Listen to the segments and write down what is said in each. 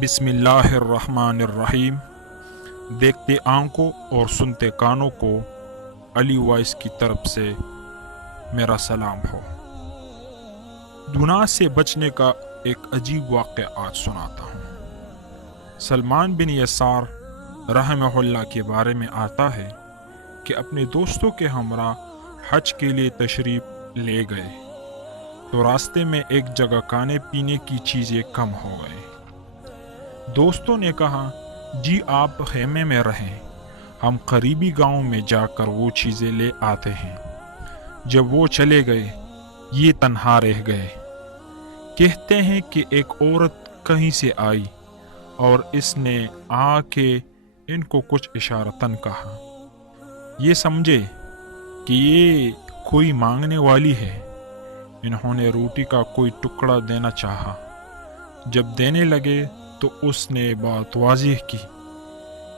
بسم اللہ الرحمن الرحیم۔ دیکھتے آنکھوں اور سنتے کانوں کو علی وائس کی طرف سے میرا سلام ہو۔ گناہ سے بچنے کا ایک عجیب واقعہ آج سناتا ہوں۔ سلمان بن یسار رحمہ اللہ کے بارے میں آتا ہے کہ اپنے دوستوں کے ہمراہ حج کے لیے تشریف لے گئے تو راستے میں ایک جگہ کھانے پینے کی چیزیں کم ہو گئے۔ دوستوں نے کہا جی آپ خیمے میں رہیں، ہم قریبی گاؤں میں جا کر وہ چیزیں لے آتے ہیں۔ جب وہ چلے گئے یہ تنہا رہ گئے۔ کہتے ہیں کہ ایک عورت کہیں سے آئی اور اس نے آ کے ان کو کچھ اشارتاً کہا۔ یہ سمجھے کہ یہ کوئی مانگنے والی ہے۔ انہوں نے روٹی کا کوئی ٹکڑا دینا چاہا۔ جب دینے لگے تو اس نے بات واضح کی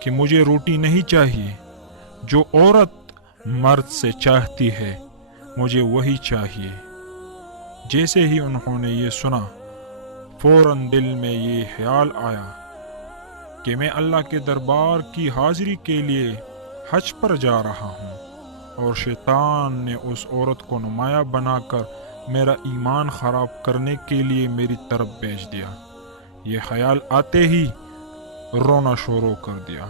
کہ مجھے روٹی نہیں چاہیے، جو عورت مرد سے چاہتی ہے مجھے وہی چاہیے۔ جیسے ہی انہوں نے یہ سنا فوراً دل میں یہ خیال آیا کہ میں اللہ کے دربار کی حاضری کے لیے حج پر جا رہا ہوں، اور شیطان نے اس عورت کو نمایاں بنا کر میرا ایمان خراب کرنے کے لیے میری طرف بھیج دیا۔ یہ خیال آتے ہی رونا شروع کر دیا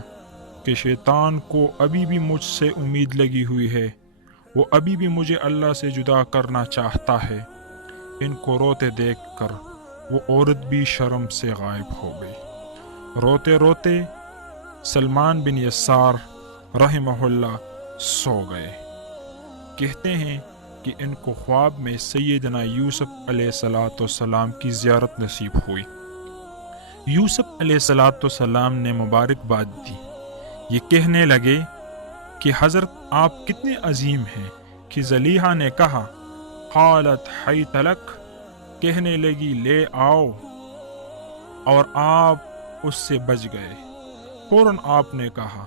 کہ شیطان کو ابھی بھی مجھ سے امید لگی ہوئی ہے، وہ ابھی بھی مجھے اللہ سے جدا کرنا چاہتا ہے۔ ان کو روتے دیکھ کر وہ عورت بھی شرم سے غائب ہو گئی۔ روتے روتے سلمان بن یسار رحمہ اللہ سو گئے۔ کہتے ہیں کہ ان کو خواب میں سیدنا یوسف علیہ السلام کی زیارت نصیب ہوئی۔ یوسف علیہ السلام نے مبارکباد دی۔ یہ کہنے لگے کہ حضرت آپ کتنے عظیم ہیں کہ زلیحہ نے کہا قالت حیت لک، کہنے لگی لے آؤ، اور آپ اس سے بچ گئے۔ فوراً آپ نے کہا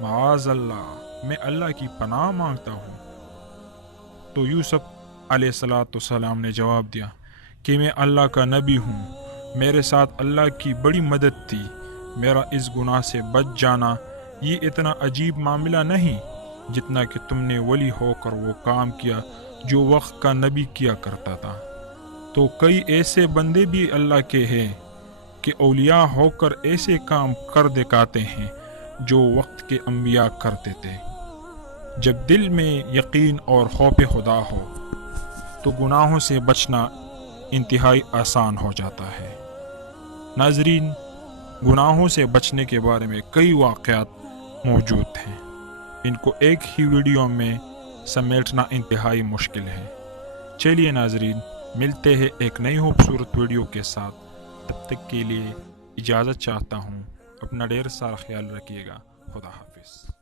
معاذ اللہ، میں اللہ کی پناہ مانگتا ہوں۔ تو یوسف علیہ السلام نے جواب دیا کہ میں اللہ کا نبی ہوں، میرے ساتھ اللہ کی بڑی مدد تھی، میرا اس گناہ سے بچ جانا یہ اتنا عجیب معاملہ نہیں جتنا کہ تم نے ولی ہو کر وہ کام کیا جو وقت کا نبی کیا کرتا تھا۔ تو کئی ایسے بندے بھی اللہ کے ہیں کہ اولیاء ہو کر ایسے کام کر دکھاتے ہیں جو وقت کے انبیاء کرتے تھے۔ جب دل میں یقین اور خوف خدا ہو تو گناہوں سے بچنا انتہائی آسان ہو جاتا ہے۔ ناظرین، گناہوں سے بچنے کے بارے میں کئی واقعات موجود ہیں، ان کو ایک ہی ویڈیو میں سمیٹنا انتہائی مشکل ہے۔ چلیے ناظرین، ملتے ہیں ایک نئی خوبصورت ویڈیو کے ساتھ، تب تک کے لیے اجازت چاہتا ہوں۔ اپنا ڈھیر سارا خیال رکھیے گا۔ خدا حافظ۔